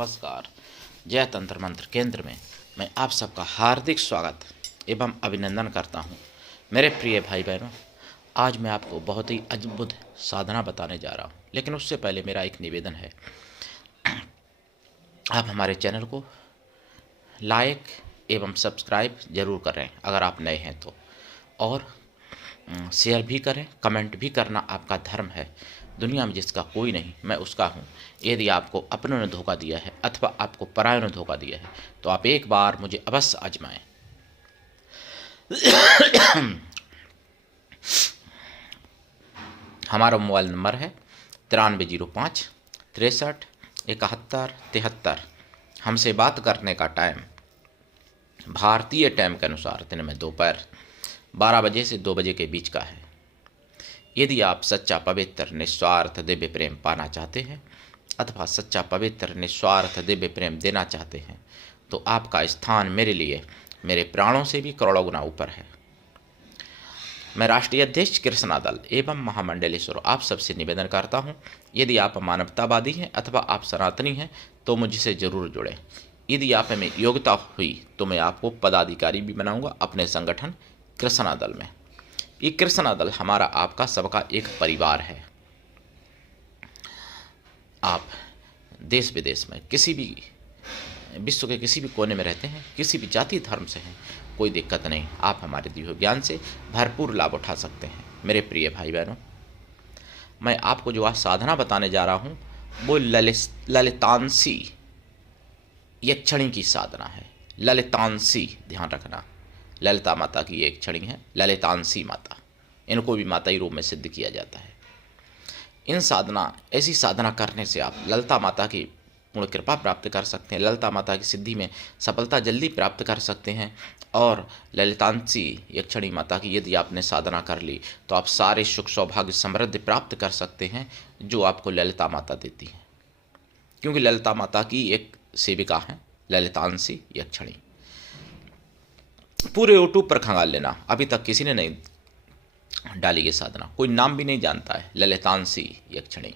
नमस्कार। जय तंत्र मंत्र केंद्र में मैं आप सबका हार्दिक स्वागत एवं अभिनंदन करता हूं। मेरे प्रिय भाई बहनों, आज मैं आपको बहुत ही अद्भुत साधना बताने जा रहा हूं, लेकिन उससे पहले मेरा एक निवेदन है। आप हमारे चैनल को लाइक एवं सब्सक्राइब जरूर करें अगर आप नए हैं तो, और शेयर भी करें। कमेंट भी करना आपका धर्म है। दुनिया में जिसका कोई नहीं, मैं उसका हूँ। यदि आपको अपनों ने धोखा दिया है अथवा आपको परायों ने धोखा दिया है तो आप एक बार मुझे अवश्य आजमाएं। हमारा मोबाइल नंबर है 9305 63 71 73। हमसे बात करने का टाइम भारतीय टाइम के अनुसार दिन में दोपहर 12 बजे से 2 बजे के बीच का है। यदि आप सच्चा पवित्र निस्वार्थ दिव्य प्रेम पाना चाहते हैं अथवा सच्चा पवित्र निस्वार्थ दिव्य प्रेम देना चाहते हैं तो आपका स्थान मेरे लिए मेरे प्राणों से भी करोड़ों गुना ऊपर है। मैं राष्ट्रीय अध्यक्ष कृष्णा दल एवं महामंडलेश्वर आप सबसे निवेदन करता हूं, यदि आप मानवतावादी हैं अथवा आप सनातनी हैं तो मुझसे जरूर जुड़ें। यदि आप में योग्यता हुई तो मैं आपको पदाधिकारी भी बनाऊंगा अपने संगठन कृष्णा दल में। ये कृष्णा दल हमारा आपका सबका एक परिवार है। आप देश विदेश में किसी भी विश्व के किसी भी कोने में रहते हैं, किसी भी जाति धर्म से हैं, कोई दिक्कत नहीं। आप हमारे दिव्य ज्ञान से भरपूर लाभ उठा सकते हैं। मेरे प्रिय भाई बहनों, मैं आपको जो आज साधना बताने जा रहा हूँ वो ललितांशी यक्षिणी की साधना है। ललितांशी, ध्यान रखना, ललिता माता की एक क्षणी है, ललितांशी माता। इनको भी माता ही रूप में सिद्ध किया जाता है। ऐसी साधना करने से आप ललिता माता की पूर्ण कृपा प्राप्त कर सकते हैं। ललिता माता की सिद्धि में सफलता जल्दी प्राप्त कर सकते हैं। और ललितांशी यक्षिणी माता की यदि आपने साधना कर ली तो आप सारे सुख सौभाग्य समृद्धि प्राप्त कर सकते हैं जो आपको ललिता माता देती है, क्योंकि ललिता माता की एक सेविका है ललितांशी यक्षिणी। पूरे यूट्यूब पर खंगाल लेना, अभी तक किसी ने नहीं डाली ये साधना, कोई नाम भी नहीं जानता है ललितांशी यक्षिणी।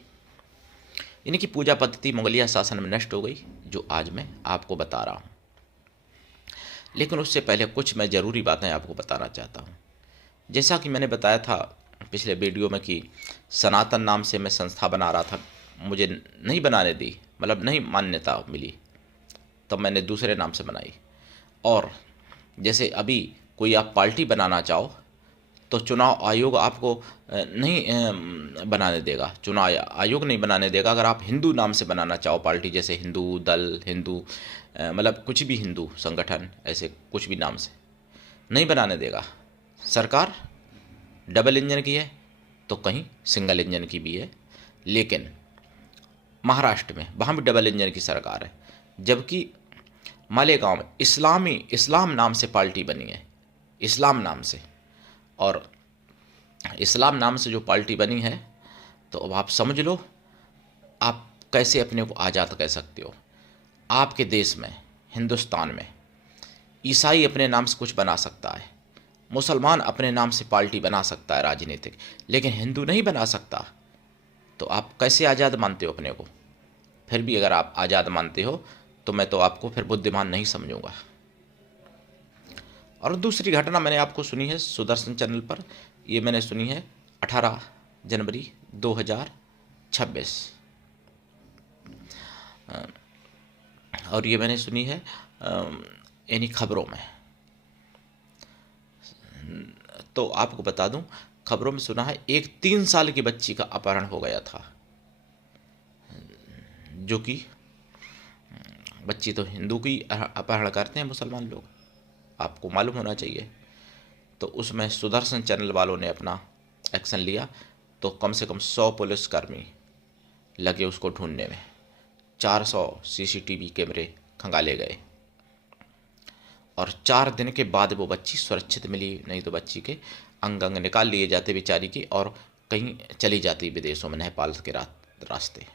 इनकी पूजा पद्धति मुगलिया शासन में नष्ट हो गई, जो आज मैं आपको बता रहा हूँ। लेकिन उससे पहले कुछ मैं ज़रूरी बातें आपको बताना चाहता हूँ। जैसा कि मैंने बताया था पिछले वीडियो में कि सनातन नाम से मैं संस्था बना रहा था, मुझे नहीं बनाने दी, मतलब नहीं मान्यता मिली, तब मैंने दूसरे नाम से बनाई। और जैसे अभी कोई आप पार्टी बनाना चाहो तो चुनाव आयोग आपको नहीं बनाने देगा, चुनाव आयोग नहीं बनाने देगा। अगर आप हिंदू नाम से बनाना चाहो पार्टी, जैसे हिंदू दल, हिंदू मतलब कुछ भी हिंदू संगठन, ऐसे कुछ भी नाम से नहीं बनाने देगा। सरकार डबल इंजन की है तो कहीं सिंगल इंजन की भी है, लेकिन महाराष्ट्र में वहाँ भी डबल इंजन की सरकार है। जबकि मालेगांव में इस्लाम नाम से पार्टी बनी है, इस्लाम नाम से। और इस्लाम नाम से जो पार्टी बनी है तो अब आप समझ लो आप कैसे अपने को आज़ाद कह सकते हो। आपके देश में, हिंदुस्तान में, ईसाई अपने नाम से कुछ बना सकता है, मुसलमान अपने नाम से पार्टी बना सकता है राजनीतिक, लेकिन हिंदू नहीं बना सकता। तो आप कैसे आज़ाद मानते हो अपने को? फिर भी अगर आप आज़ाद मानते हो तो मैं तो आपको फिर बुद्धिमान नहीं समझूंगा। और दूसरी घटना मैंने आपको सुनी है सुदर्शन चैनल पर, ये मैंने सुनी है 18 जनवरी 2026, और ये मैंने सुनी है यानी खबरों में। तो आपको बता दूं, खबरों में सुना है एक 3 साल की बच्ची का अपहरण हो गया था, जो कि बच्ची तो हिंदू की अपहरण करते हैं मुसलमान लोग, आपको मालूम होना चाहिए। तो उसमें सुदर्शन चैनल वालों ने अपना एक्शन लिया, तो कम से कम 100 पुलिसकर्मी लगे उसको ढूंढने में। 400 सीसीटीवी कैमरे खंगाले गए और 4 दिन के बाद वो बच्ची सुरक्षित मिली, नहीं तो बच्ची के अंग अंग निकाल लिए जाते बेचारी की और कहीं चली जाती विदेशों में, नेपाल के रास्ते।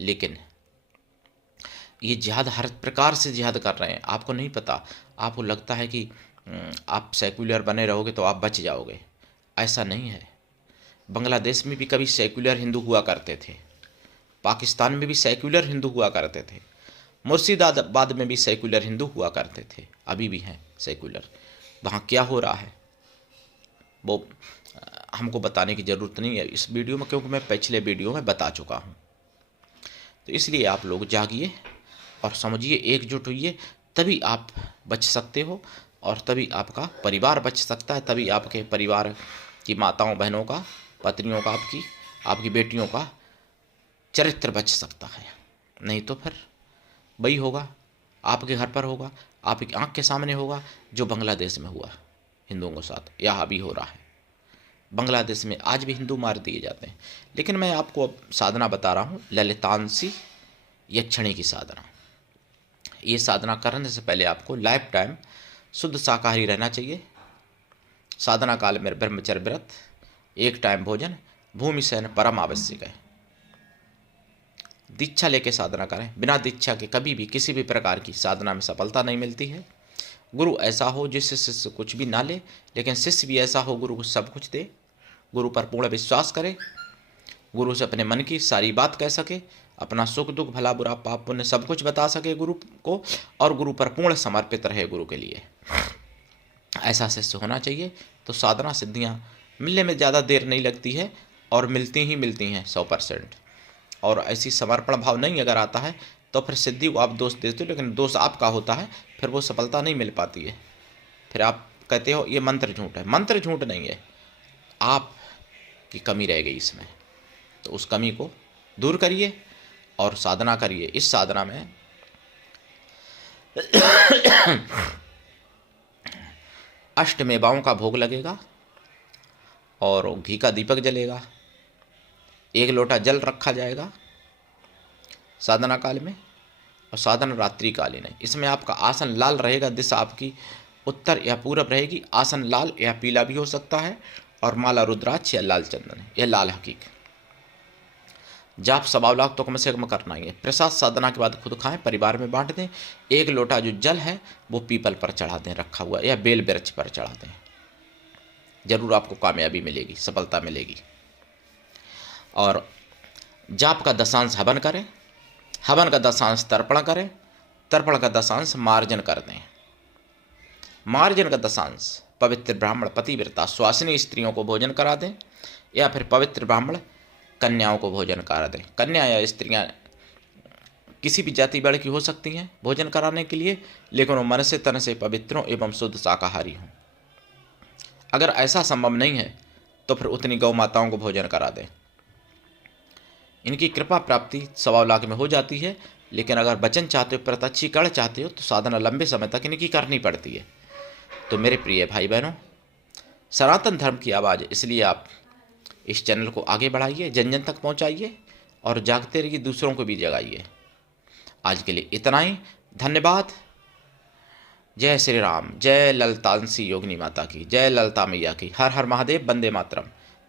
लेकिन ये जिहाद हर प्रकार से जिहाद कर रहे हैं, आपको नहीं पता। आपको लगता है कि आप सेक्युलर बने रहोगे तो आप बच जाओगे, ऐसा नहीं है। बांग्लादेश में भी कभी सेक्युलर हिंदू हुआ करते थे, पाकिस्तान में भी सेक्युलर हिंदू हुआ करते थे, मुर्शिदाबाद में भी सेक्युलर हिंदू हुआ करते थे, अभी भी हैं सेक्युलर। वहाँ क्या हो रहा है वो हमको बताने की ज़रूरत नहीं है इस वीडियो में, क्योंकि मैं पिछले वीडियो में बता चुका हूँ। तो इसलिए आप लोग जागिए और समझिए, एकजुट होइए, तभी आप बच सकते हो और तभी आपका परिवार बच सकता है, तभी आपके परिवार की माताओं बहनों का, पत्नियों का, आपकी बेटियों का चरित्र बच सकता है। नहीं तो फिर वही होगा, आपके घर पर होगा, आपकी आंख के सामने होगा जो बांग्लादेश में हुआ हिंदुओं के साथ, या अभी हो रहा है। बांग्लादेश में आज भी हिंदू मार दिए जाते हैं। लेकिन मैं आपको अब साधना बता रहा हूँ, ललितांशी यक्षिणी की साधना। ये साधना करने से पहले आपको लाइफ टाइम शुद्ध शाकाहारी रहना चाहिए। साधना काल में ब्रह्मचर्य व्रत, एक टाइम भोजन, भूमि शयन परम आवश्यक है। दीक्षा लेके साधना करें, बिना दीक्षा के कभी भी किसी भी प्रकार की साधना में सफलता नहीं मिलती है। गुरु ऐसा हो जिससे शिष्य कुछ भी ना ले, लेकिन शिष्य भी ऐसा हो गुरु को सब कुछ दे, गुरु पर पूर्ण विश्वास करे, गुरु से अपने मन की सारी बात कह सके, अपना सुख दुख भला बुरा पाप पुण्य सब कुछ बता सके गुरु को, और गुरु पर पूर्ण समर्पित रहे गुरु के लिए। ऐसा शिष्य होना चाहिए। तो साधना सिद्धियाँ मिलने में ज़्यादा देर नहीं लगती है और मिलती ही मिलती हैं 100%। और ऐसी समर्पण भाव नहीं अगर आता है तो फिर सिद्धि को आप दोष देते हो, लेकिन दोष आपका होता है, फिर वो सफलता नहीं मिल पाती है। फिर आप कहते हो ये मंत्र झूठ है। मंत्र झूठ नहीं है, आपकी कमी रह गई इसमें। तो उस कमी को दूर करिए और साधना करिए। इस साधना में अष्टमेवाओं का भोग लगेगा और घी का दीपक जलेगा, 1 लोटा जल रखा जाएगा साधना काल में, और साधना रात्रि कालीन है। इसमें आपका आसन लाल रहेगा, दिशा आपकी उत्तर या पूरब रहेगी। आसन लाल या पीला भी हो सकता है, और माला रुद्राक्ष या लाल चंदन है, यह लाल हकीक। जाप 1.25 लाख तो कम से कम करना ही है। प्रसाद साधना के बाद खुद खाएं, परिवार में बांट दें। 1 लोटा जो जल है वो पीपल पर चढ़ा दें रखा हुआ, या बेल वृक्ष पर चढ़ा दें। जरूर आपको कामयाबी मिलेगी, सफलता मिलेगी। और जाप का दशांश हवन करें, हवन का दशांश तर्पण करें, तर्पण का दशांश मार्जन कर दें। मार्जन का दशांश पवित्र ब्राह्मण पतिव्रता स्वासिनी स्त्रियों को भोजन करा दें, या फिर पवित्र ब्राह्मण कन्याओं को भोजन करा दें। कन्या या स्त्रियां किसी भी जाति वर्ग की हो सकती हैं भोजन कराने के लिए, लेकिन वो मन से तन से पवित्रों एवं शुद्ध शाकाहारी हों। अगर ऐसा संभव नहीं है तो फिर उतनी गौ माताओं को भोजन करा दें। इनकी कृपा प्राप्ति 1.25 लाख में हो जाती है। लेकिन अगर वचन चाहते हो, प्रत्यक्षीकरण चाहते हो, तो साधना लंबे समय तक इनकी करनी पड़ती है। तो मेरे प्रिय भाई बहनों, सनातन धर्म की आवाज़, इसलिए आप इस चैनल को आगे बढ़ाइए, जन जन तक पहुंचाइए और जागते रहिए, दूसरों को भी जगाइए। आज के लिए इतना ही, धन्यवाद। जय श्री राम, जय ललितांशी योगिनी माता की, जय ललिता मैया की, हर हर महादेव, वंदे मातरम,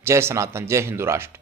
जय सनातन, जय हिंदू राष्ट्र।